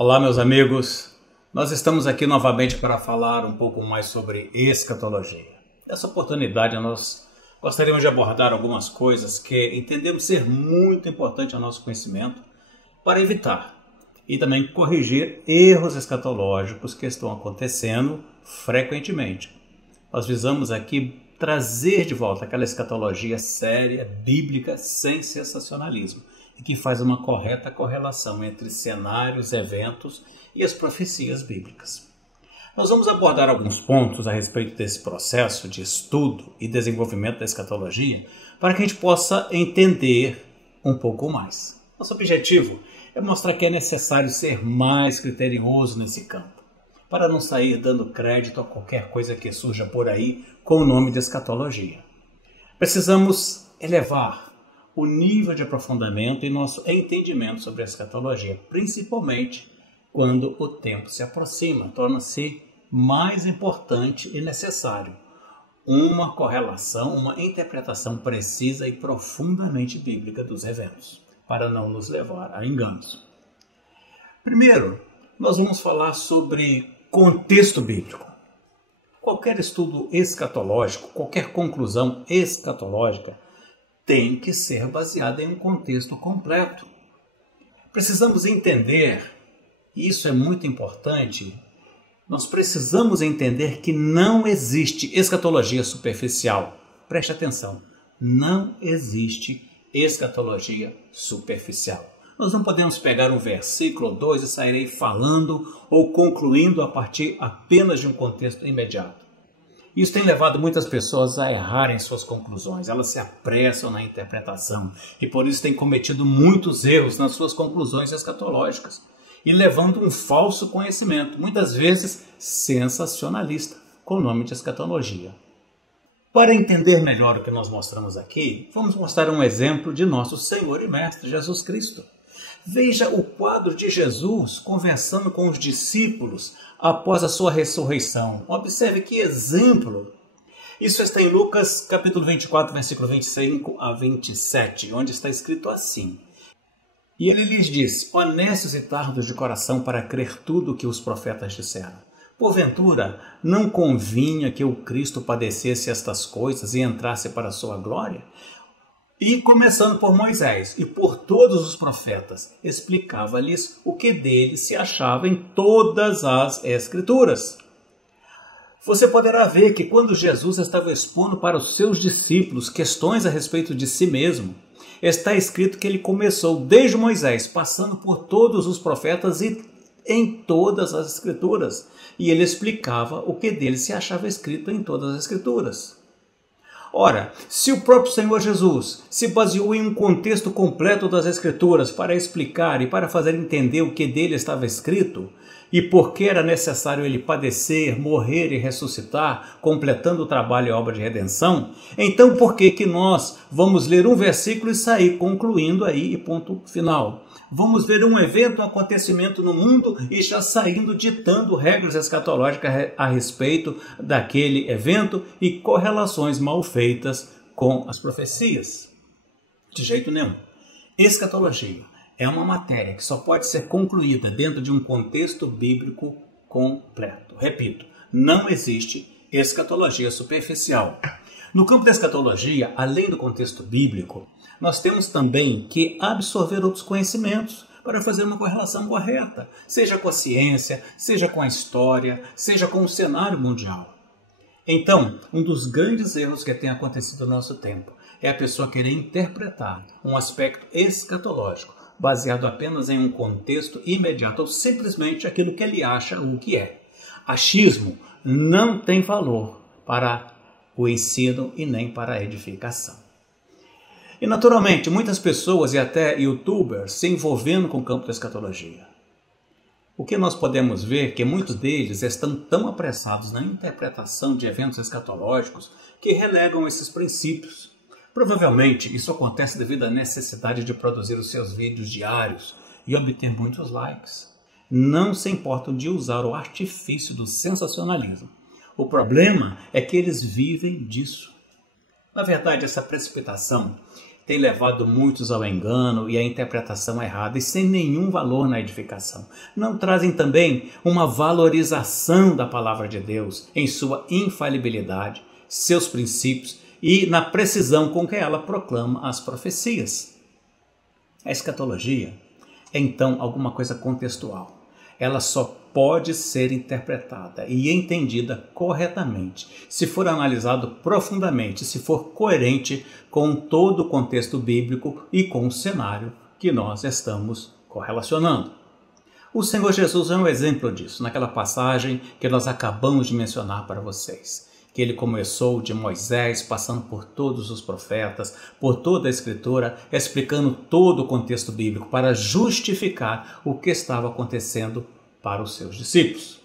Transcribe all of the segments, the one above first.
Olá, meus amigos. Nós estamos aqui novamente para falar um pouco mais sobre escatologia. Nessa oportunidade, nós gostaríamos de abordar algumas coisas que entendemos ser muito importante ao nosso conhecimento para evitar e também corrigir erros escatológicos que estão acontecendo frequentemente. Nós visamos aqui trazer de volta aquela escatologia séria, bíblica, sem sensacionalismo, e que faz uma correta correlação entre cenários, eventos e as profecias bíblicas. Nós vamos abordar alguns pontos a respeito desse processo de estudo e desenvolvimento da escatologia para que a gente possa entender um pouco mais. Nosso objetivo é mostrar que é necessário ser mais criterioso nesse campo, para não sair dando crédito a qualquer coisa que surja por aí com o nome de escatologia. Precisamos elevar o nível de aprofundamento e nosso entendimento sobre a escatologia, principalmente quando o tempo se aproxima, torna-se mais importante e necessário uma correlação, uma interpretação precisa e profundamente bíblica dos eventos, para não nos levar a enganos. Primeiro, nós vamos falar sobre contexto bíblico. Qualquer estudo escatológico, qualquer conclusão escatológica tem que ser baseada em um contexto completo. Precisamos entender, e isso é muito importante, nós precisamos entender que não existe escatologia superficial. Preste atenção, não existe escatologia superficial. Nós não podemos pegar um versículo ou dois e sairei falando ou concluindo a partir apenas de um contexto imediato. Isso tem levado muitas pessoas a errarem suas conclusões, elas se apressam na interpretação e por isso têm cometido muitos erros nas suas conclusões escatológicas e levando um falso conhecimento, muitas vezes sensacionalista, com o nome de escatologia. Para entender melhor o que nós mostramos aqui, vamos mostrar um exemplo de nosso Senhor e Mestre Jesus Cristo. Veja o quadro de Jesus conversando com os discípulos após a sua ressurreição. Observe que exemplo. Isso está em Lucas capítulo 24, versículo 25 a 27, onde está escrito assim. E ele lhes disse, honestos e tardos de coração para crer tudo o que os profetas disseram. Porventura, não convinha que o Cristo padecesse estas coisas e entrasse para a sua glória? E começando por Moisés e por todos os profetas, explicava-lhes o que dele se achava em todas as Escrituras. Você poderá ver que quando Jesus estava expondo para os seus discípulos questões a respeito de si mesmo, está escrito que ele começou desde Moisés, passando por todos os profetas e em todas as Escrituras. E ele explicava o que dele se achava escrito em todas as Escrituras. Ora, se o próprio Senhor Jesus se baseou em um contexto completo das Escrituras para explicar e para fazer entender o que dele estava escrito, e por que era necessário ele padecer, morrer e ressuscitar, completando o trabalho e a obra de redenção, então por que nós vamos ler um versículo e sair concluindo aí e ponto final? Vamos ver um evento, um acontecimento no mundo e já saindo ditando regras escatológicas a respeito daquele evento e correlações mal feitas com as profecias. De jeito nenhum. Escatologia é uma matéria que só pode ser concluída dentro de um contexto bíblico completo. Repito, não existe escatologia superficial. No campo da escatologia, além do contexto bíblico, nós temos também que absorver outros conhecimentos para fazer uma correlação correta, seja com a ciência, seja com a história, seja com o cenário mundial. Então, um dos grandes erros que tem acontecido no nosso tempo é a pessoa querer interpretar um aspecto escatológico baseado apenas em um contexto imediato ou simplesmente aquilo que ele acha o que é. Achismo não tem valor para o ensino e nem para a edificação. E naturalmente, muitas pessoas e até youtubers se envolvendo com o campo da escatologia. O que nós podemos ver é que muitos deles estão tão apressados na interpretação de eventos escatológicos que relegam esses princípios. Provavelmente isso acontece devido à necessidade de produzir os seus vídeos diários e obter muitos likes. Não se importam de usar o artifício do sensacionalismo. O problema é que eles vivem disso. Na verdade, essa precipitação tem levado muitos ao engano e à interpretação errada e sem nenhum valor na edificação. Não trazem também uma valorização da palavra de Deus em sua infalibilidade, seus princípios e na precisão com que ela proclama as profecias. A escatologia é então alguma coisa contextual. Ela só pode ser interpretada e entendida corretamente se for analisado profundamente, se for coerente com todo o contexto bíblico e com o cenário que nós estamos correlacionando. O Senhor Jesus é um exemplo disso, naquela passagem que nós acabamos de mencionar para vocês, que ele começou de Moisés, passando por todos os profetas, por toda a Escritura, explicando todo o contexto bíblico para justificar o que estava acontecendo para os seus discípulos.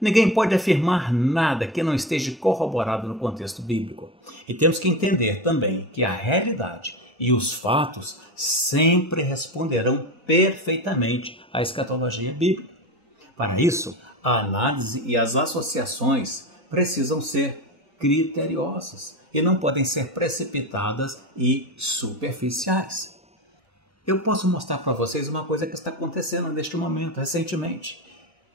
Ninguém pode afirmar nada que não esteja corroborado no contexto bíblico. E temos que entender também que a realidade e os fatos sempre responderão perfeitamente à escatologia bíblica. Para isso, a análise e as associações precisam ser criteriosas e não podem ser precipitadas e superficiais. Eu posso mostrar para vocês uma coisa que está acontecendo neste momento, recentemente.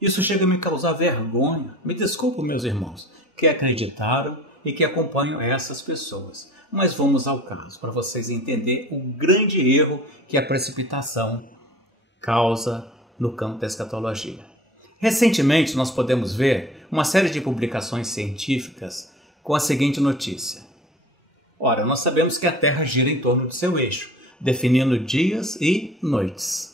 Isso chega a me causar vergonha. Me desculpem, meus irmãos, que acreditaram e que acompanham essas pessoas. Mas vamos ao caso, para vocês entenderem o grande erro que a precipitação causa no campo da escatologia. Recentemente, nós podemos ver uma série de publicações científicas com a seguinte notícia. Ora, nós sabemos que a Terra gira em torno do seu eixo, definindo dias e noites.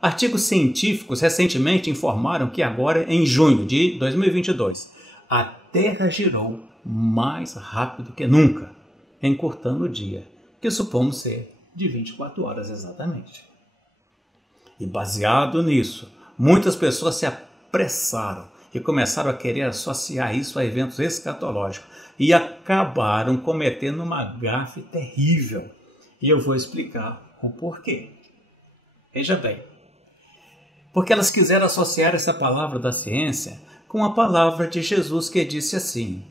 Artigos científicos recentemente informaram que agora, em junho de 2022, a Terra girou mais rápido que nunca, encurtando o dia, que supomos ser de 24 horas exatamente. E baseado nisso, muitas pessoas se apressaram e começaram a querer associar isso a eventos escatológicos e acabaram cometendo uma gafe terrível. E eu vou explicar o porquê. Veja bem, porque elas quiseram associar essa palavra da ciência com a palavra de Jesus que disse assim,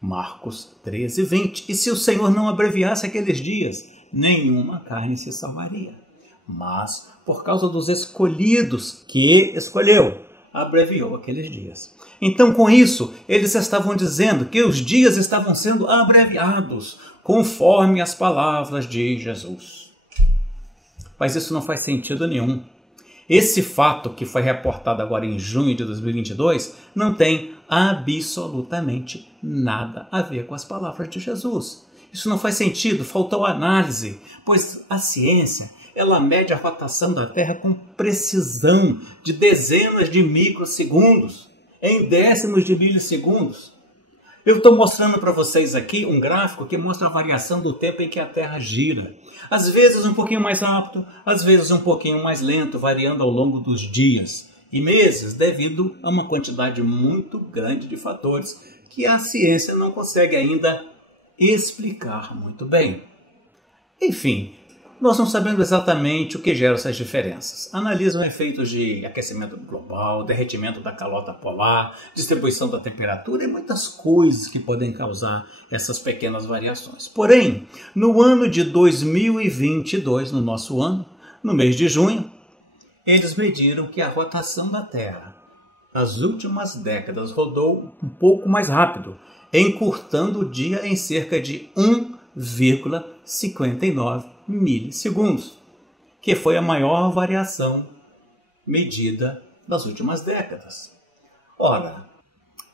Marcos 13:20, e se o Senhor não abreviasse aqueles dias, nenhuma carne se salvaria. Mas, por causa dos escolhidos que escolheu, abreviou aqueles dias. Então, com isso, eles estavam dizendo que os dias estavam sendo abreviados, conforme as palavras de Jesus. Mas isso não faz sentido nenhum. Esse fato que foi reportado agora em junho de 2022 não tem absolutamente nada a ver com as palavras de Jesus. Isso não faz sentido, faltou análise, pois a ciência ela mede a rotação da Terra com precisão de dezenas de microsegundos, em décimos de milissegundos. Eu estou mostrando para vocês aqui um gráfico que mostra a variação do tempo em que a Terra gira. Às vezes um pouquinho mais rápido, às vezes um pouquinho mais lento, variando ao longo dos dias e meses, devido a uma quantidade muito grande de fatores que a ciência não consegue ainda explicar muito bem. Enfim, nós não sabemos exatamente o que gera essas diferenças. Analisam efeitos de aquecimento global, derretimento da calota polar, distribuição da temperatura e muitas coisas que podem causar essas pequenas variações. Porém, no ano de 2022, no nosso ano, no mês de junho, eles mediram que a rotação da Terra nas últimas décadas rodou um pouco mais rápido, encurtando o dia em cerca de 1,59 milissegundos, que foi a maior variação medida das últimas décadas. Ora,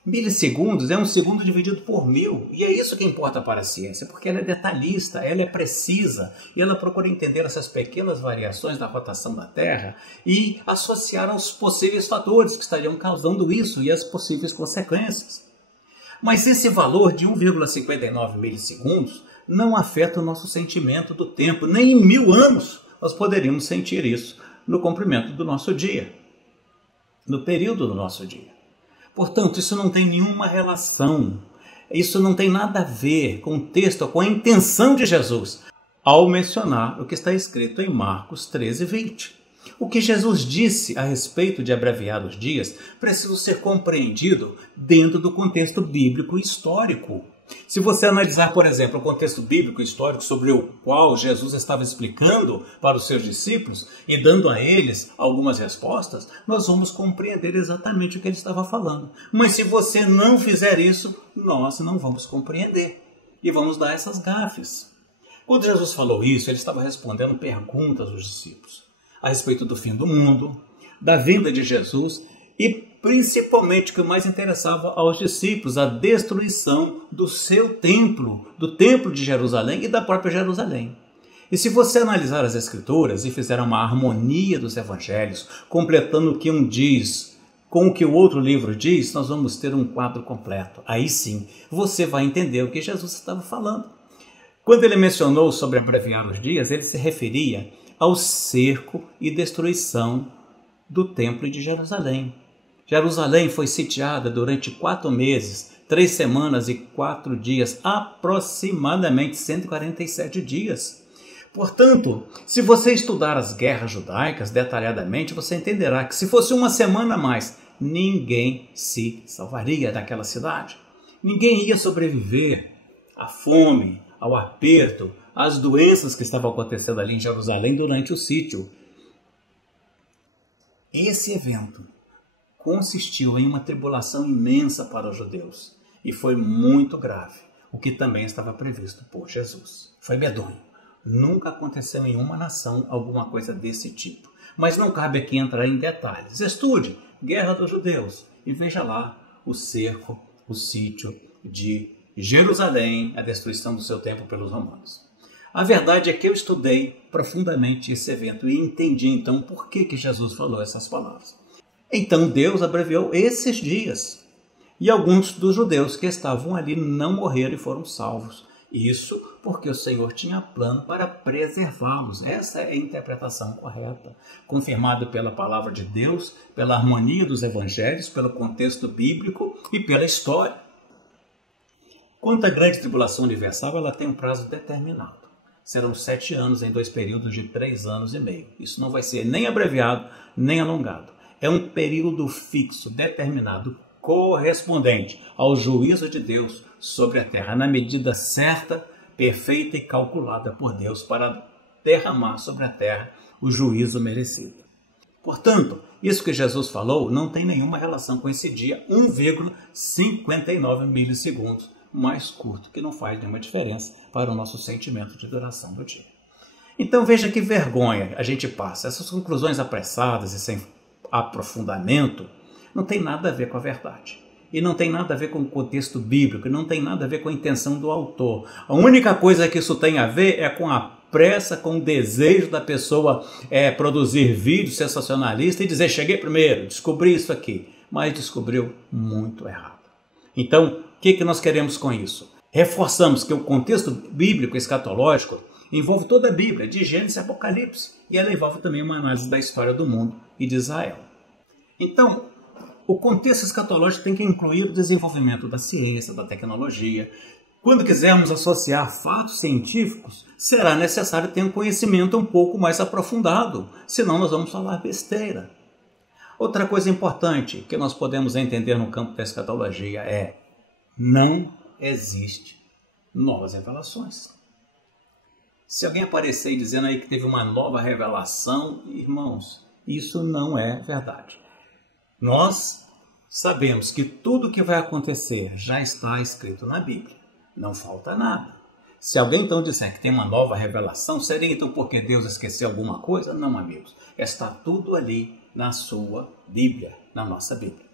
milissegundos é um segundo dividido por 1000, e é isso que importa para a ciência, porque ela é detalhista, ela é precisa, e ela procura entender essas pequenas variações da rotação da Terra e associar aos possíveis fatores que estariam causando isso e as possíveis consequências. Mas esse valor de 1,59 milissegundos não afeta o nosso sentimento do tempo. Nem em 1000 anos nós poderíamos sentir isso no comprimento do nosso dia, no período do nosso dia. Portanto, isso não tem nenhuma relação, isso não tem nada a ver com o texto, com a intenção de Jesus, ao mencionar o que está escrito em Marcos 13:20. O que Jesus disse a respeito de abreviar os dias precisa ser compreendido dentro do contexto bíblico e histórico. Se você analisar, por exemplo, o contexto bíblico histórico sobre o qual Jesus estava explicando para os seus discípulos e dando a eles algumas respostas, nós vamos compreender exatamente o que ele estava falando. Mas se você não fizer isso, nós não vamos compreender e vamos dar essas gafes. Quando Jesus falou isso, ele estava respondendo perguntas dos discípulos a respeito do fim do mundo, da vinda de Jesus e principalmente o que mais interessava aos discípulos, a destruição do seu templo, do templo de Jerusalém e da própria Jerusalém. E se você analisar as Escrituras e fizer uma harmonia dos evangelhos, completando o que um diz com o que o outro livro diz, nós vamos ter um quadro completo. Aí sim, você vai entender o que Jesus estava falando. Quando ele mencionou sobre abreviar os dias, ele se referia ao cerco e destruição do templo de Jerusalém. Jerusalém foi sitiada durante 4 meses, 3 semanas e 4 dias, aproximadamente 147 dias. Portanto, se você estudar as guerras judaicas detalhadamente, você entenderá que se fosse uma semana a mais, ninguém se salvaria daquela cidade. Ninguém ia sobreviver à fome, ao aperto, às doenças que estavam acontecendo ali em Jerusalém durante o sítio. Esse evento consistiu em uma tribulação imensa para os judeus e foi muito grave, o que também estava previsto por Jesus. Foi medonho. Nunca aconteceu em uma nação alguma coisa desse tipo. Mas não cabe aqui entrar em detalhes. Estude Guerra dos Judeus e veja lá o cerco, o sítio de Jerusalém, a destruição do seu templo pelos romanos. A verdade é que eu estudei profundamente esse evento e entendi então por que Jesus falou essas palavras. Então Deus abreviou esses dias e alguns dos judeus que estavam ali não morreram e foram salvos. Isso porque o Senhor tinha plano para preservá-los. Essa é a interpretação correta, confirmada pela palavra de Deus, pela harmonia dos evangelhos, pelo contexto bíblico e pela história. Quanto à grande tribulação universal, ela tem um prazo determinado. Serão 7 anos em 2 períodos de 3 anos e meio. Isso não vai ser nem abreviado, nem alongado. É um período fixo, determinado, correspondente ao juízo de Deus sobre a terra, na medida certa, perfeita e calculada por Deus para derramar sobre a terra o juízo merecido. Portanto, isso que Jesus falou não tem nenhuma relação com esse dia 1,59 milissegundos mais curto, que não faz nenhuma diferença para o nosso sentimento de duração do dia. Então veja que vergonha a gente passa. Essas conclusões apressadas e sem aprofundamento não tem nada a ver com a verdade. E não tem nada a ver com o contexto bíblico, não tem nada a ver com a intenção do autor. A única coisa que isso tem a ver é com a pressa, com o desejo da pessoa produzir vídeo sensacionalista e dizer, cheguei primeiro, descobri isso aqui, mas descobriu muito errado. Então, o que nós queremos com isso? Reforçamos que o contexto bíblico escatológico envolve toda a Bíblia, de Gênesis a Apocalipse, e ela envolve também uma análise da história do mundo e de Israel. Então, o contexto escatológico tem que incluir o desenvolvimento da ciência, da tecnologia. Quando quisermos associar fatos científicos, será necessário ter um conhecimento um pouco mais aprofundado, senão nós vamos falar besteira. Outra coisa importante que nós podemos entender no campo da escatologia é: não existe novas revelações. Se alguém aparecer dizendo aí que teve uma nova revelação, irmãos, isso não é verdade. Nós sabemos que tudo o que vai acontecer já está escrito na Bíblia. Não falta nada. Se alguém então disser que tem uma nova revelação, seria então porque Deus esqueceu alguma coisa? Não, amigos. Está tudo ali na sua Bíblia, na nossa Bíblia.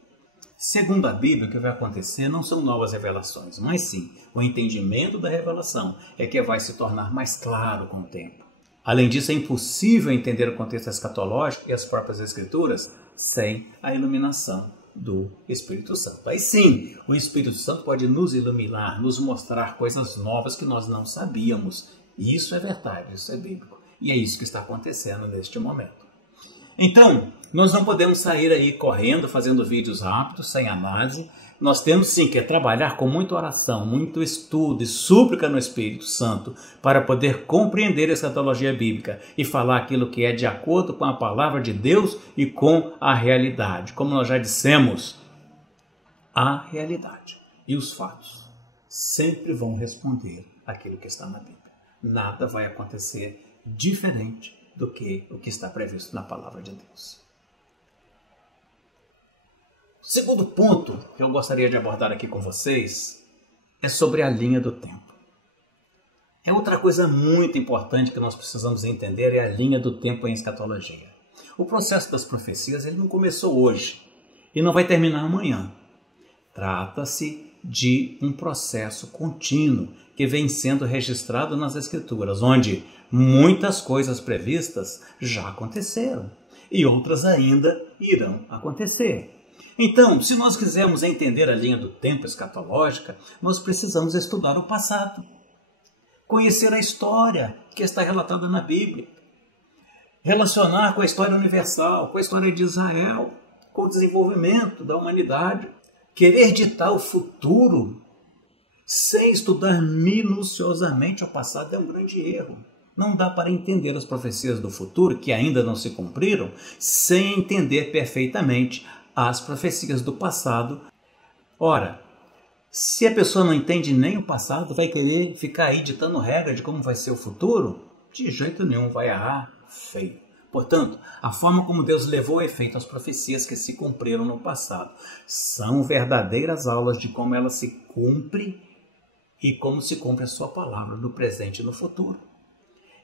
Segundo a Bíblia, o que vai acontecer não são novas revelações, mas sim o entendimento da revelação é que vai se tornar mais claro com o tempo. Além disso, é impossível entender o contexto escatológico e as próprias Escrituras sem a iluminação do Espírito Santo. Aí sim, o Espírito Santo pode nos iluminar, nos mostrar coisas novas que nós não sabíamos. E isso é verdade, isso é bíblico. E é isso que está acontecendo neste momento. Então, nós não podemos sair aí correndo, fazendo vídeos rápidos, sem análise. Nós temos sim que trabalhar com muita oração, muito estudo e súplica no Espírito Santo para poder compreender a escatologia bíblica e falar aquilo que é de acordo com a palavra de Deus e com a realidade. Como nós já dissemos, a realidade e os fatos. sempre vão responder aquilo que está na Bíblia. Nada vai acontecer diferente do que o que está previsto na palavra de Deus. O segundo ponto que eu gostaria de abordar aqui com vocês é sobre a linha do tempo. É outra coisa muito importante que nós precisamos entender, é a linha do tempo em escatologia. O processo das profecias ele não começou hoje e não vai terminar amanhã. Trata-se de um processo contínuo que vem sendo registrado nas Escrituras, onde muitas coisas previstas já aconteceram e outras ainda irão acontecer. Então, se nós quisermos entender a linha do tempo escatológica, nós precisamos estudar o passado, conhecer a história que está relatada na Bíblia, relacionar com a história universal, com a história de Israel, com o desenvolvimento da humanidade. Querer ditar o futuro sem estudar minuciosamente o passado é um grande erro. Não dá para entender as profecias do futuro, que ainda não se cumpriram, sem entender perfeitamente as profecias do passado. Ora, se a pessoa não entende nem o passado, vai querer ficar aí ditando regra de como vai ser o futuro? De jeito nenhum, vai errar feio. Portanto, a forma como Deus levou a efeito as profecias que se cumpriram no passado são verdadeiras aulas de como ela se cumpre e como se cumpre a sua palavra no presente e no futuro.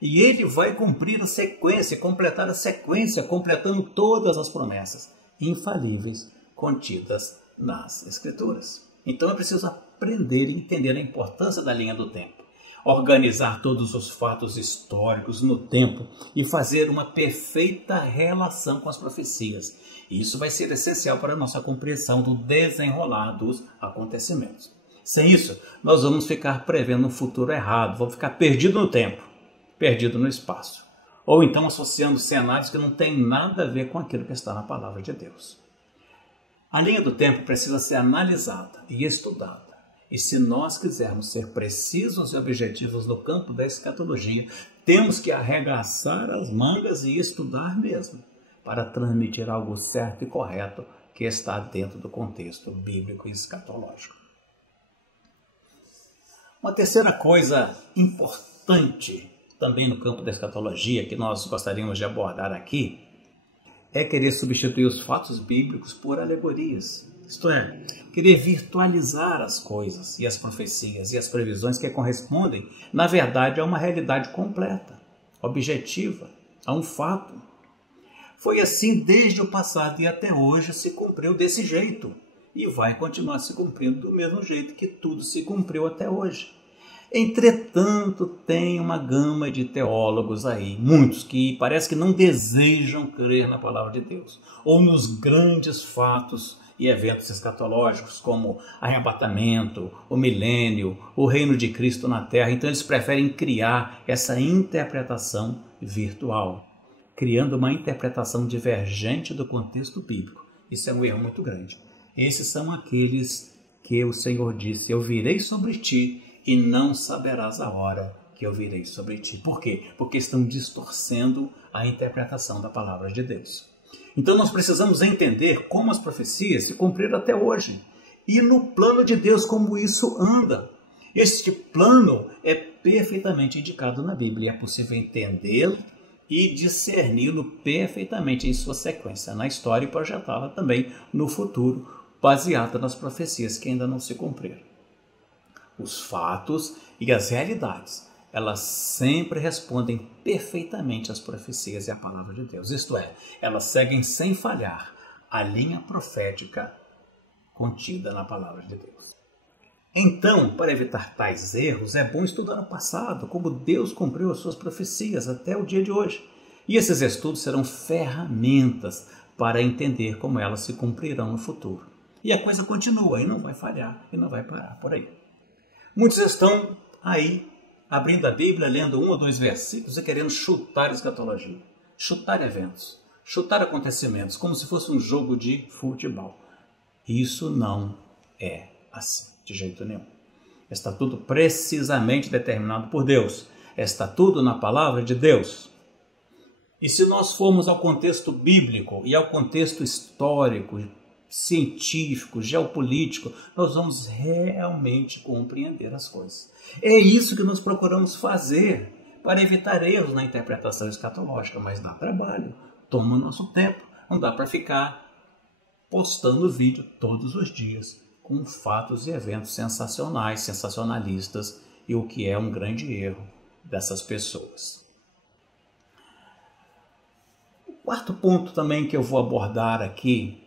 E ele vai cumprir a sequência, completar a sequência, completando todas as promessas infalíveis contidas nas Escrituras. Então é preciso aprender e entender a importância da linha do tempo, organizar todos os fatos históricos no tempo e fazer uma perfeita relação com as profecias. Isso vai ser essencial para a nossa compreensão do desenrolar dos acontecimentos. Sem isso, nós vamos ficar prevendo um futuro errado, vamos ficar perdido no tempo, perdido no espaço. Ou então associando cenários que não têm nada a ver com aquilo que está na palavra de Deus. A linha do tempo precisa ser analisada e estudada. E se nós quisermos ser precisos e objetivos no campo da escatologia, temos que arregaçar as mangas e estudar mesmo, para transmitir algo certo e correto que está dentro do contexto bíblico e escatológico. Uma terceira coisa importante também no campo da escatologia que nós gostaríamos de abordar aqui é querer substituir os fatos bíblicos por alegorias. Isto é, querer virtualizar as coisas e as profecias e as previsões que correspondem, na verdade, a uma realidade completa, objetiva, a um fato. Foi assim desde o passado e até hoje se cumpriu desse jeito e vai continuar se cumprindo do mesmo jeito que tudo se cumpriu até hoje. Entretanto, tem uma gama de teólogos aí, muitos que parece que não desejam crer na palavra de Deus, ou nos grandes fatos e eventos escatológicos, como arrebatamento, o milênio, o reino de Cristo na terra. Então eles preferem criar essa interpretação virtual, criando uma interpretação divergente do contexto bíblico. Isso é um erro muito grande. Esses são aqueles que o Senhor disse: eu virei sobre ti e não saberás a hora que eu virei sobre ti. Por quê? Porque estão distorcendo a interpretação da palavra de Deus. Então nós precisamos entender como as profecias se cumpriram até hoje e no plano de Deus como isso anda. Este plano é perfeitamente indicado na Bíblia, é possível entendê-lo e discerni-lo perfeitamente em sua sequência na história e projetá-la também no futuro, baseada nas profecias que ainda não se cumpriram. Os fatos e as realidades, elas sempre respondem perfeitamente às profecias e à palavra de Deus. Isto é, elas seguem sem falhar a linha profética contida na palavra de Deus. Então, para evitar tais erros, é bom estudar o passado, como Deus cumpriu as suas profecias até o dia de hoje. E esses estudos serão ferramentas para entender como elas se cumprirão no futuro. E a coisa continua, e não vai falhar, e não vai parar por aí. Muitos estão aí, abrindo a Bíblia, lendo 1 ou 2 versículos e querendo chutar escatologia, chutar eventos, chutar acontecimentos, como se fosse um jogo de futebol. Isso não é assim, de jeito nenhum. Está tudo precisamente determinado por Deus. Está tudo na palavra de Deus. E se nós formos ao contexto bíblico e ao contexto histórico, científico, geopolítico, nós vamos realmente compreender as coisas. É isso que nós procuramos fazer para evitar erros na interpretação escatológica, mas dá trabalho, toma nosso tempo, não dá para ficar postando vídeo todos os dias com fatos e eventos sensacionais, sensacionalistas, e o que é um grande erro dessas pessoas. O quarto ponto também que eu vou abordar aqui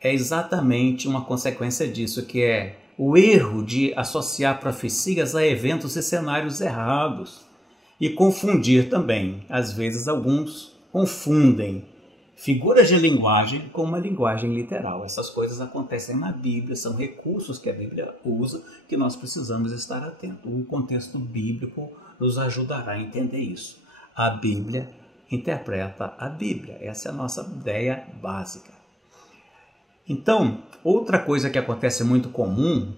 é exatamente uma consequência disso, que é o erro de associar profecias a eventos e cenários errados e confundir também. Às vezes alguns confundem figuras de linguagem com uma linguagem literal. Essas coisas acontecem na Bíblia, são recursos que a Bíblia usa que nós precisamos estar atentos. O contexto bíblico nos ajudará a entender isso. A Bíblia interpreta a Bíblia. Essa é a nossa ideia básica. Então, outra coisa que acontece muito comum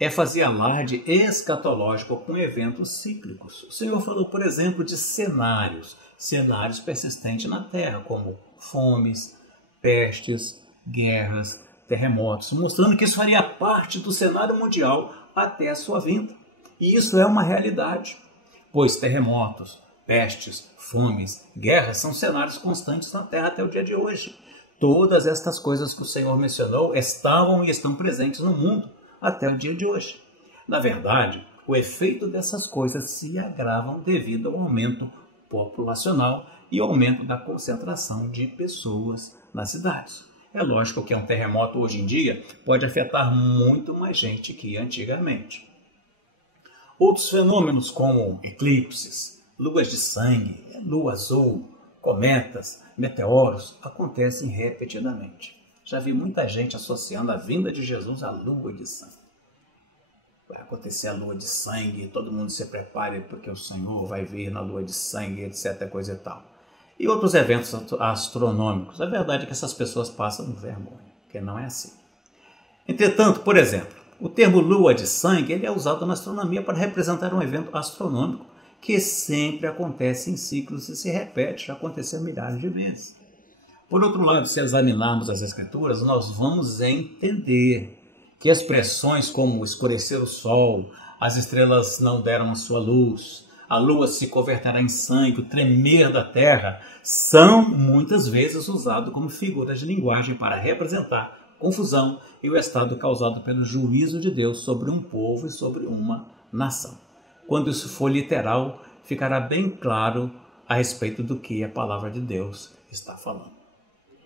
é fazer alarde escatológico com eventos cíclicos. O Senhor falou, por exemplo, de cenários persistentes na Terra, como fomes, pestes, guerras, terremotos, mostrando que isso faria parte do cenário mundial até a sua vinda. E isso é uma realidade, pois terremotos, pestes, fomes, guerras são cenários constantes na Terra até o dia de hoje. Todas estas coisas que o Senhor mencionou estavam e estão presentes no mundo até o dia de hoje. Na verdade, o efeito dessas coisas se agravam devido ao aumento populacional e ao aumento da concentração de pessoas nas cidades. É lógico que um terremoto hoje em dia pode afetar muito mais gente que antigamente. Outros fenômenos como eclipses, luas de sangue, lua azul, cometas, meteoros acontecem repetidamente. Já vi muita gente associando a vinda de Jesus à lua de sangue. Vai acontecer a lua de sangue, todo mundo se prepare porque o Senhor vai vir na lua de sangue, etc, coisa e tal. E outros eventos astronômicos. A verdade é que essas pessoas passam vergonha, porque não é assim. Entretanto, por exemplo, o termo lua de sangue ele é usado na astronomia para representar um evento astronômico que sempre acontece em ciclos e se repete, já aconteceu milhares de vezes. Por outro lado, se examinarmos as Escrituras, nós vamos entender que expressões como escurecer o sol, as estrelas não deram a sua luz, a lua se converterá em sangue, o tremer da terra, são muitas vezes usados como figuras de linguagem para representar confusão e o estado causado pelo juízo de Deus sobre um povo e sobre uma nação. Quando isso for literal, ficará bem claro a respeito do que a palavra de Deus está falando.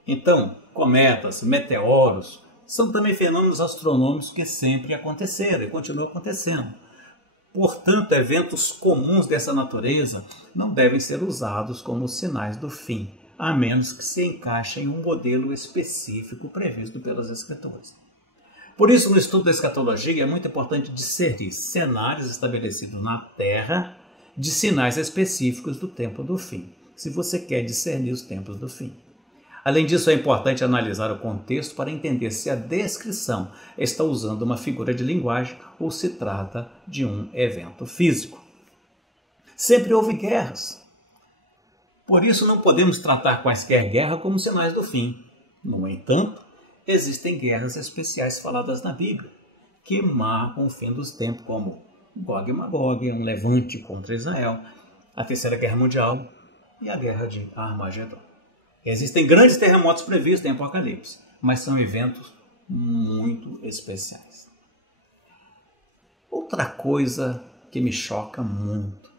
Então, cometas, meteoros, são também fenômenos astronômicos que sempre aconteceram e continuam acontecendo. Portanto, eventos comuns dessa natureza não devem ser usados como sinais do fim, a menos que se encaixem em um modelo específico previsto pelas Escrituras. Por isso, no estudo da escatologia, é muito importante discernir cenários estabelecidos na Terra de sinais específicos do tempo do fim, se você quer discernir os tempos do fim. Além disso, é importante analisar o contexto para entender se a descrição está usando uma figura de linguagem ou se trata de um evento físico. Sempre houve guerras. Por isso, não podemos tratar quaisquer guerra como sinais do fim. No entanto, existem guerras especiais faladas na Bíblia, que marcam o fim dos tempos, como Gog e Magog, um levante contra Israel, a Terceira Guerra Mundial e a Guerra de Armagedon. Existem grandes terremotos previstos em Apocalipse, mas são eventos muito especiais. Outra coisa que me choca muito,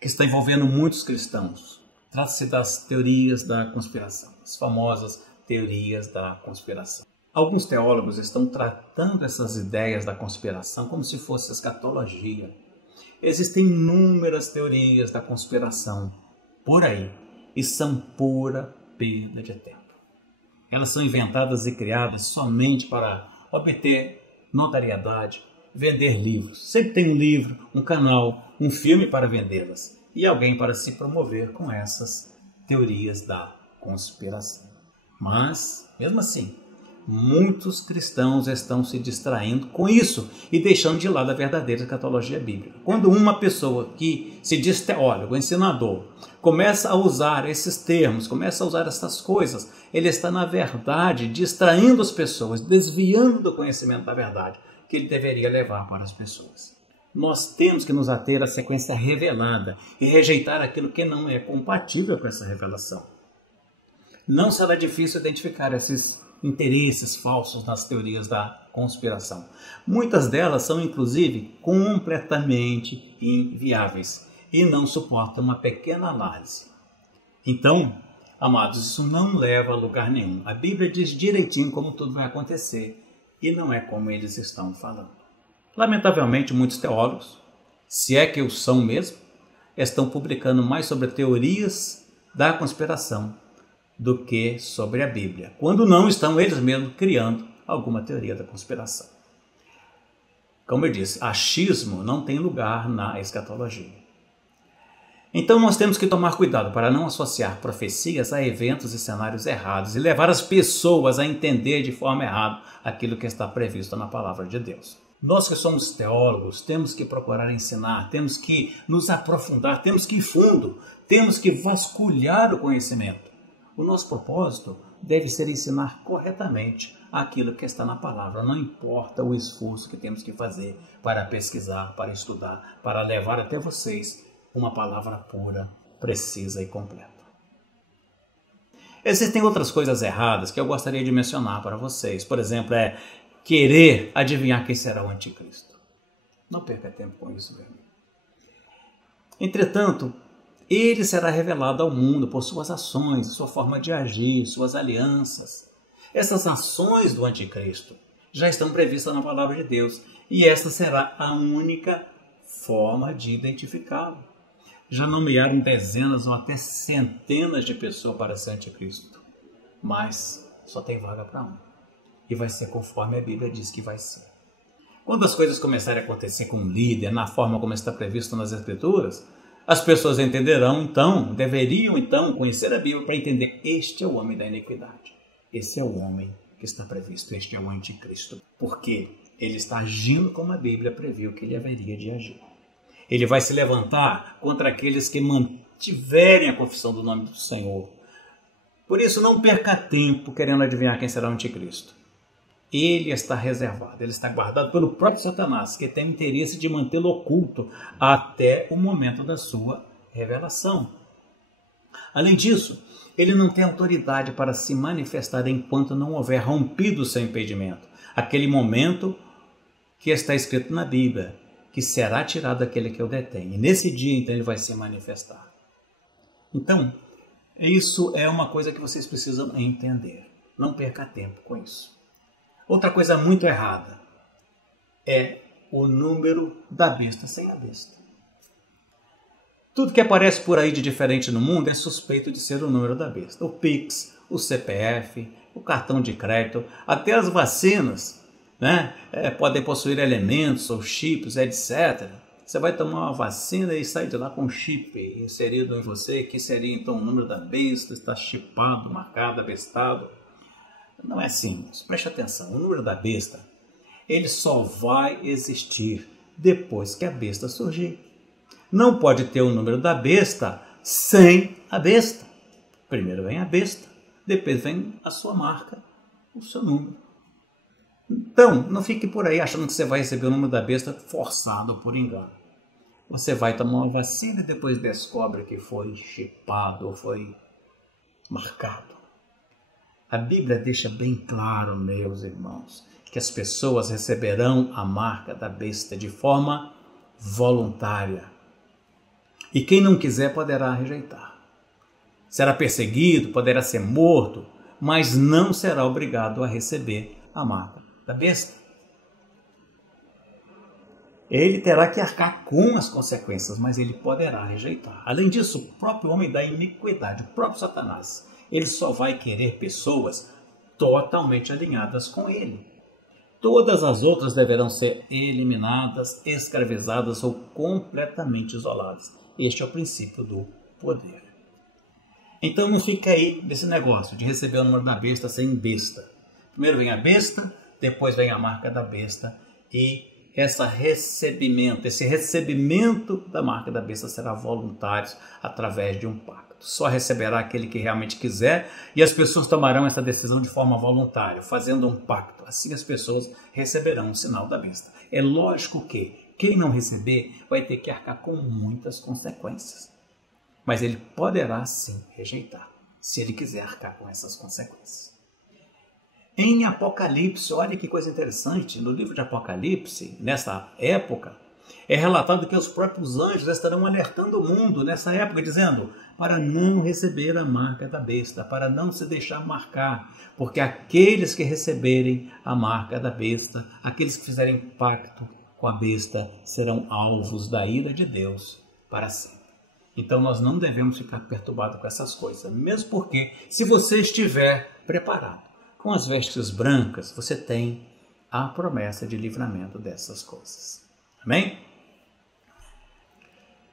que está envolvendo muitos cristãos, trata-se das teorias da conspiração, as famosas teorias da conspiração. Alguns teólogos estão tratando essas ideias da conspiração como se fosse escatologia. Existem inúmeras teorias da conspiração por aí e são pura perda de tempo. Elas são inventadas e criadas somente para obter notariedade, vender livros. Sempre tem um livro, um canal, um filme para vendê-las e alguém para se promover com essas teorias da conspiração. Mas, mesmo assim, muitos cristãos estão se distraindo com isso e deixando de lado a verdadeira escatologia bíblica. Quando uma pessoa que se diz teólogo, ensinador, começa a usar esses termos, começa a usar essas coisas, ele está, na verdade, distraindo as pessoas, desviando do conhecimento da verdade que ele deveria levar para as pessoas. Nós temos que nos ater à sequência revelada e rejeitar aquilo que não é compatível com essa revelação. Não será difícil identificar esses interesses falsos nas teorias da conspiração. Muitas delas são, inclusive, completamente inviáveis e não suportam uma pequena análise. Então, amados, isso não leva a lugar nenhum. A Bíblia diz direitinho como tudo vai acontecer e não é como eles estão falando. Lamentavelmente, muitos teólogos, se é que o são mesmo, estão publicando mais sobre teorias da conspiração do que sobre a Bíblia, quando não estão eles mesmos criando alguma teoria da conspiração. Como eu disse, achismo não tem lugar na escatologia. Então nós temos que tomar cuidado para não associar profecias a eventos e cenários errados e levar as pessoas a entender de forma errada aquilo que está previsto na palavra de Deus. Nós que somos teólogos temos que procurar ensinar, temos que nos aprofundar, temos que ir fundo, temos que vasculhar o conhecimento. O nosso propósito deve ser ensinar corretamente aquilo que está na palavra, não importa o esforço que temos que fazer para pesquisar, para estudar, para levar até vocês uma palavra pura, precisa e completa. Existem outras coisas erradas que eu gostaria de mencionar para vocês. Por exemplo, querer adivinhar quem será o anticristo. Não perca tempo com isso, meu amigo. Entretanto, ele será revelado ao mundo por suas ações, sua forma de agir, suas alianças. Essas ações do anticristo já estão previstas na palavra de Deus e essa será a única forma de identificá-lo. Já nomearam dezenas ou até centenas de pessoas para ser anticristo, mas só tem vaga para um. E vai ser conforme a Bíblia diz que vai ser. Quando as coisas começarem a acontecer com um líder, na forma como está previsto nas Escrituras, as pessoas entenderão então, deveriam então conhecer a Bíblia para entender: este é o homem da iniquidade. Esse é o homem que está previsto, este é o anticristo. Porque ele está agindo como a Bíblia previu que ele haveria de agir. Ele vai se levantar contra aqueles que mantiverem a confissão do nome do Senhor. Por isso, não perca tempo querendo adivinhar quem será o anticristo. Ele está reservado, ele está guardado pelo próprio Satanás, que tem interesse de mantê-lo oculto até o momento da sua revelação. Além disso, ele não tem autoridade para se manifestar enquanto não houver rompido o seu impedimento. Aquele momento que está escrito na Bíblia, que será tirado daquele que o detém. E nesse dia, então, ele vai se manifestar. Então, isso é uma coisa que vocês precisam entender. Não perca tempo com isso. Outra coisa muito errada é o número da besta sem a besta. Tudo que aparece por aí de diferente no mundo é suspeito de ser o número da besta. O Pix, o CPF, o cartão de crédito, até as vacinas, né, podem possuir elementos ou chips, etc. Você vai tomar uma vacina e sai de lá com um chip inserido em você, que seria então o número da besta, está chipado, marcado, abestado. Não é simples, preste atenção, o número da besta, ele só vai existir depois que a besta surgir. Não pode ter o número da besta sem a besta. Primeiro vem a besta, depois vem a sua marca, o seu número. Então, não fique por aí achando que você vai receber o número da besta forçado ou por engano. Você vai tomar uma vacina e depois descobre que foi chipado ou foi marcado. A Bíblia deixa bem claro, meus irmãos, que as pessoas receberão a marca da besta de forma voluntária. E quem não quiser poderá rejeitar. Será perseguido, poderá ser morto, mas não será obrigado a receber a marca da besta. Ele terá que arcar com as consequências, mas ele poderá rejeitar. Além disso, o próprio homem da iniquidade, o próprio Satanás, ele só vai querer pessoas totalmente alinhadas com ele. Todas as outras deverão ser eliminadas, escravizadas ou completamente isoladas. Este é o princípio do poder. Então não fica aí desse negócio de receber o número da besta sem besta. Primeiro vem a besta, depois vem a marca da besta e esse recebimento da marca da besta será voluntário através de um pacto. Só receberá aquele que realmente quiser e as pessoas tomarão essa decisão de forma voluntária, fazendo um pacto. Assim as pessoas receberão o sinal da besta. É lógico que quem não receber vai ter que arcar com muitas consequências. Mas ele poderá sim rejeitar, se ele quiser arcar com essas consequências. Em Apocalipse, olha que coisa interessante, no livro de Apocalipse, nessa época, é relatado que os próprios anjos estarão alertando o mundo nessa época, dizendo para não receber a marca da besta, para não se deixar marcar, porque aqueles que receberem a marca da besta, aqueles que fizerem pacto com a besta, serão alvos da ira de Deus para sempre. Então nós não devemos ficar perturbados com essas coisas, mesmo porque se você estiver preparado, com as vestes brancas, você tem a promessa de livramento dessas coisas. Amém?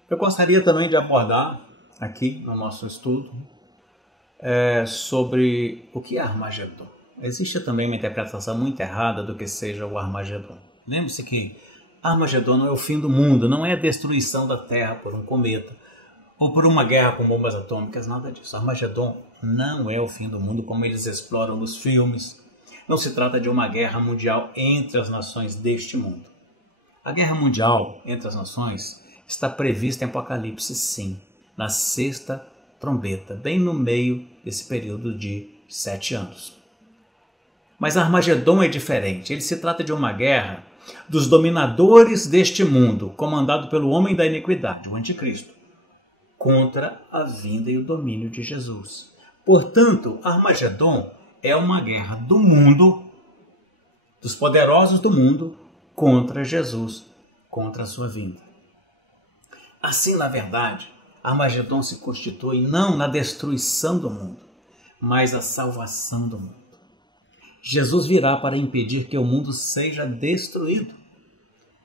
Eu gostaria também de abordar aqui no nosso estudo sobre o que é Armagedon. Existe também uma interpretação muito errada do que seja o Armagedon. Lembre-se que Armagedon não é o fim do mundo, não é a destruição da Terra por um cometa ou por uma guerra com bombas atômicas, nada disso. Armagedon não é o fim do mundo como eles exploram nos filmes. Não se trata de uma guerra mundial entre as nações deste mundo. A guerra mundial entre as nações está prevista em Apocalipse, sim, na 6ª trombeta, bem no meio desse período de 7 anos. Mas Armagedon é diferente. Ele se trata de uma guerra dos dominadores deste mundo, comandado pelo homem da iniquidade, o anticristo, contra a vinda e o domínio de Jesus. Portanto, Armagedon é uma guerra do mundo, dos poderosos do mundo, contra Jesus, contra a sua vinda. Assim, na verdade, Armagedon se constitui não na destruição do mundo, mas a salvação do mundo. Jesus virá para impedir que o mundo seja destruído,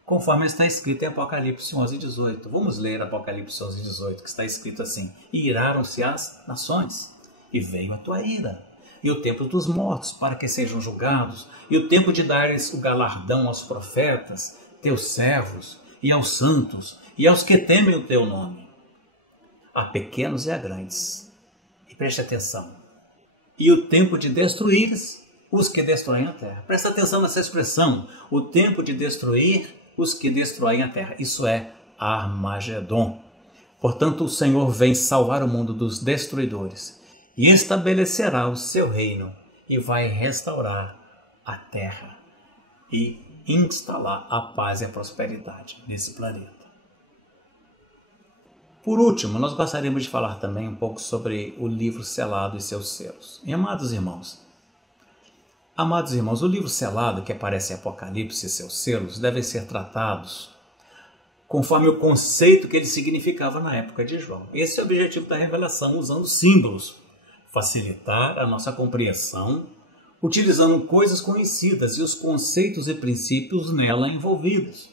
conforme está escrito em Apocalipse 11:18. Vamos ler Apocalipse 11:18, que está escrito assim: E iraram-se as nações, e veio a tua ira, e o tempo dos mortos, para que sejam julgados, e o tempo de dares o galardão aos profetas, teus servos, e aos santos, e aos que temem o teu nome, a pequenos e a grandes. E preste atenção. E o tempo de destruires os que destroem a terra. Presta atenção nessa expressão, o tempo de destruir os que destroem a terra. Isso é Armagedon. Portanto, o Senhor vem salvar o mundo dos destruidores e estabelecerá o seu reino e vai restaurar a terra e instalar a paz e a prosperidade nesse planeta. Por último, nós gostaríamos de falar também um pouco sobre o livro selado e seus selos. E, amados irmãos, o livro selado que aparece em Apocalipse e seus selos devem ser tratados conforme o conceito que ele significava na época de João. Esse é o objetivo da revelação, usando símbolos, facilitar a nossa compreensão, utilizando coisas conhecidas e os conceitos e princípios nela envolvidos.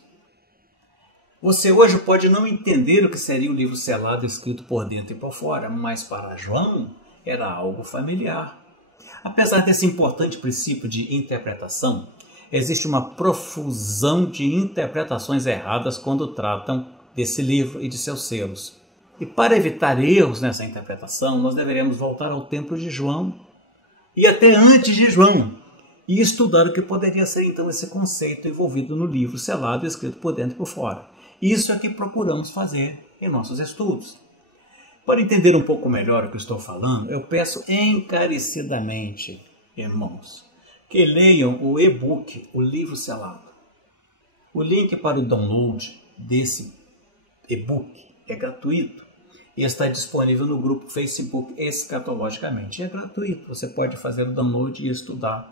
Você hoje pode não entender o que seria o livro selado escrito por dentro e por fora, mas para João era algo familiar. Apesar desse importante princípio de interpretação, existe uma profusão de interpretações erradas quando tratam desse livro e de seus selos. E para evitar erros nessa interpretação, nós deveríamos voltar ao tempo de João e até antes de João e estudar o que poderia ser então esse conceito envolvido no livro selado escrito por dentro e por fora. Isso é o que procuramos fazer em nossos estudos. Para entender um pouco melhor o que estou falando, eu peço encarecidamente, irmãos, que leiam o e-book, o livro selado. O link para o download desse e-book é gratuito e está disponível no grupo Facebook Escatologicamente. É gratuito, você pode fazer o download e estudar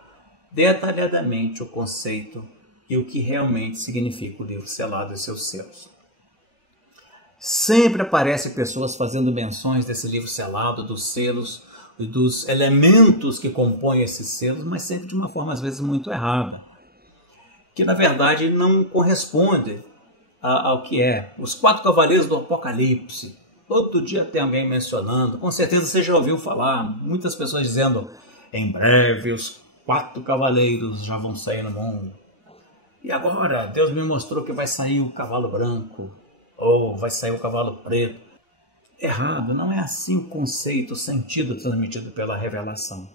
detalhadamente o conceito e o que realmente significa o livro selado e seus selos. Sempre aparecem pessoas fazendo menções desse livro selado, dos selos e dos elementos que compõem esses selos, mas sempre de uma forma às vezes muito errada, que na verdade não corresponde ao que é. Os 4 cavaleiros do Apocalipse, todo dia tem alguém mencionando, com certeza você já ouviu falar, muitas pessoas dizendo, em breve os 4 cavaleiros já vão sair no mundo. E agora Deus me mostrou que vai sair o cavalo branco, ou vai sair o cavalo preto. Errado, não é assim o conceito, o sentido transmitido pela revelação.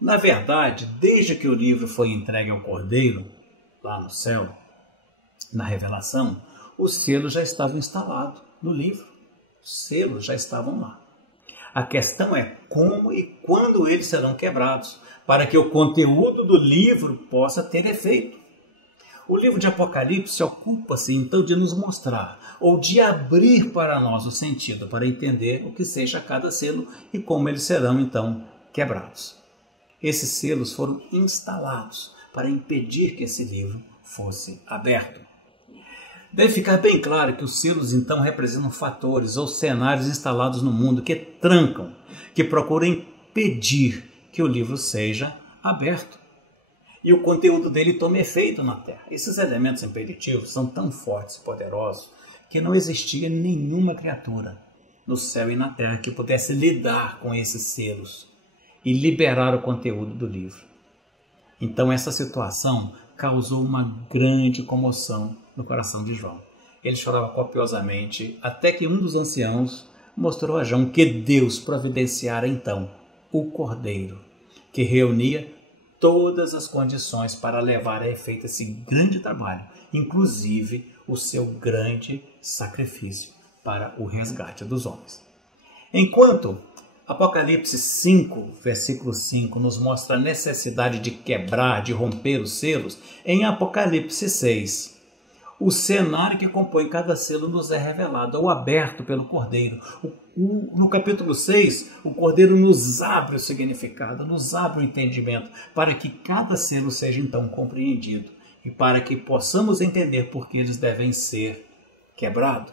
Na verdade, desde que o livro foi entregue ao Cordeiro, lá no céu, na revelação, os selos já estavam instalados no livro. Os selos já estavam lá. A questão é como e quando eles serão quebrados, para que o conteúdo do livro possa ter efeito. O livro de Apocalipse ocupa-se então de nos mostrar, ou de abrir para nós o sentido, para entender o que seja cada selo e como eles serão então quebrados. Esses selos foram instalados para impedir que esse livro fosse aberto. Deve ficar bem claro que os selos então representam fatores ou cenários instalados no mundo que trancam, que procuram impedir que o livro seja aberto e o conteúdo dele tome efeito na Terra. Esses elementos impeditivos são tão fortes e poderosos que não existia nenhuma criatura no céu e na Terra que pudesse lidar com esses selos e liberar o conteúdo do livro. Então essa situação causou uma grande comoção no coração de João. Ele chorava copiosamente, até que um dos anciãos mostrou a João que Deus providenciara então o Cordeiro, que reunia todas as condições para levar a efeito esse grande trabalho, inclusive o seu grande sacrifício para o resgate dos homens. Enquanto Apocalipse 5, versículo 5, nos mostra a necessidade de quebrar, de romper os selos, em Apocalipse 6, o cenário que compõe cada selo nos é revelado, ou aberto pelo Cordeiro. No capítulo 6, o Cordeiro nos abre o significado, nos abre o entendimento, para que cada selo seja então compreendido e para que possamos entender por que eles devem ser quebrados.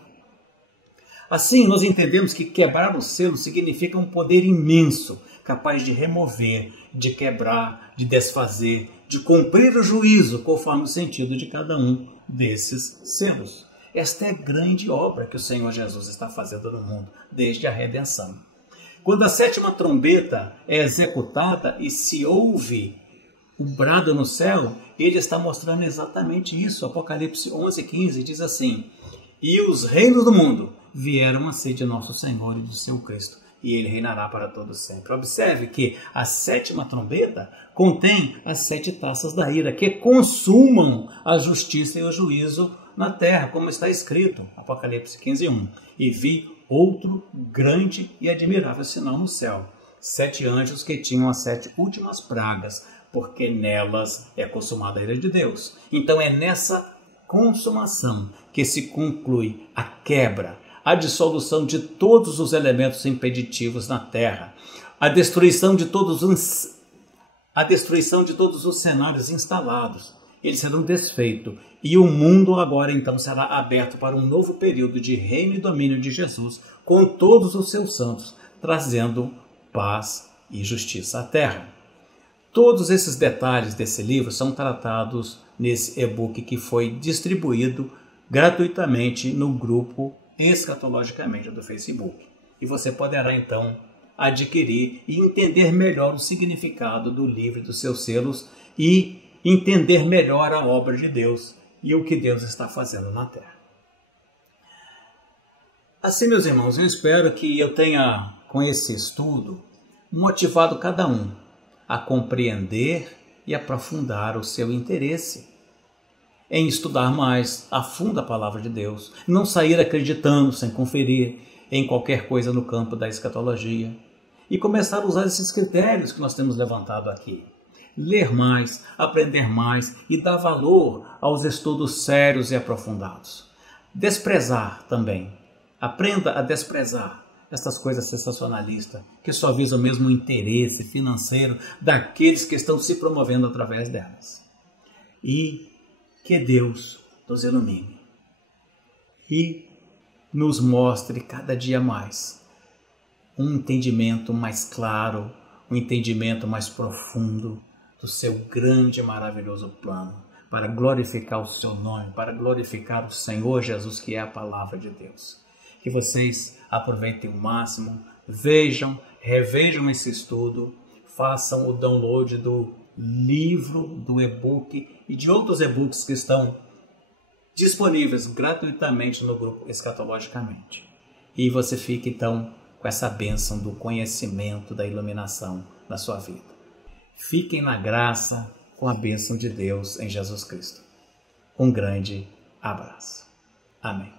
Assim, nós entendemos que quebrar o selo significa um poder imenso, capaz de remover, de quebrar, de desfazer, de cumprir o juízo conforme o sentido de cada um desses selos. Esta é a grande obra que o Senhor Jesus está fazendo no mundo, desde a redenção. Quando a 7ª trombeta é executada e se ouve o brado no céu, ele está mostrando exatamente isso. Apocalipse 11:15 diz assim: e os reinos do mundo vieram a ser de nosso Senhor e de seu Cristo, e ele reinará para todo sempre. Observe que a 7ª trombeta contém as 7 taças da ira, que consumam a justiça e o juízo na terra, como está escrito, Apocalipse 15:1. E vi outro grande e admirável sinal no céu, 7 anjos que tinham as 7 últimas pragas, porque nelas é consumada a ira de Deus. Então é nessa consumação que se conclui a quebra, a dissolução de todos os elementos impeditivos na terra, a destruição de todos os cenários instalados. Eles serão desfeitos e o mundo agora então será aberto para um novo período de reino e domínio de Jesus com todos os seus santos, trazendo paz e justiça à terra. Todos esses detalhes desse livro são tratados nesse e-book que foi distribuído gratuitamente no grupo Escatologicamente do Facebook. E você poderá então adquirir e entender melhor o significado do livro e dos seus selos e entender melhor a obra de Deus e o que Deus está fazendo na terra. Assim, meus irmãos, eu espero que eu tenha, com esse estudo, motivado cada um a compreender e aprofundar o seu interesse em estudar mais a fundo a palavra de Deus, não sair acreditando sem conferir em qualquer coisa no campo da escatologia e começar a usar esses critérios que nós temos levantado aqui. Ler mais, aprender mais e dar valor aos estudos sérios e aprofundados. Desprezar também. Aprenda a desprezar essas coisas sensacionalistas que só visam mesmo o interesse financeiro daqueles que estão se promovendo através delas. E que Deus nos ilumine e nos mostre cada dia mais um entendimento mais claro, um entendimento mais profundo do seu grande e maravilhoso plano para glorificar o seu nome, para glorificar o Senhor Jesus, que é a palavra de Deus. Que vocês aproveitem o máximo, vejam, revejam esse estudo, façam o download do livro, do e-book e de outros e-books que estão disponíveis gratuitamente no grupo Escatologicamente. E você fica então com essa bênção do conhecimento, da iluminação na sua vida. Fiquem na graça com a bênção de Deus em Jesus Cristo. Um grande abraço. Amém.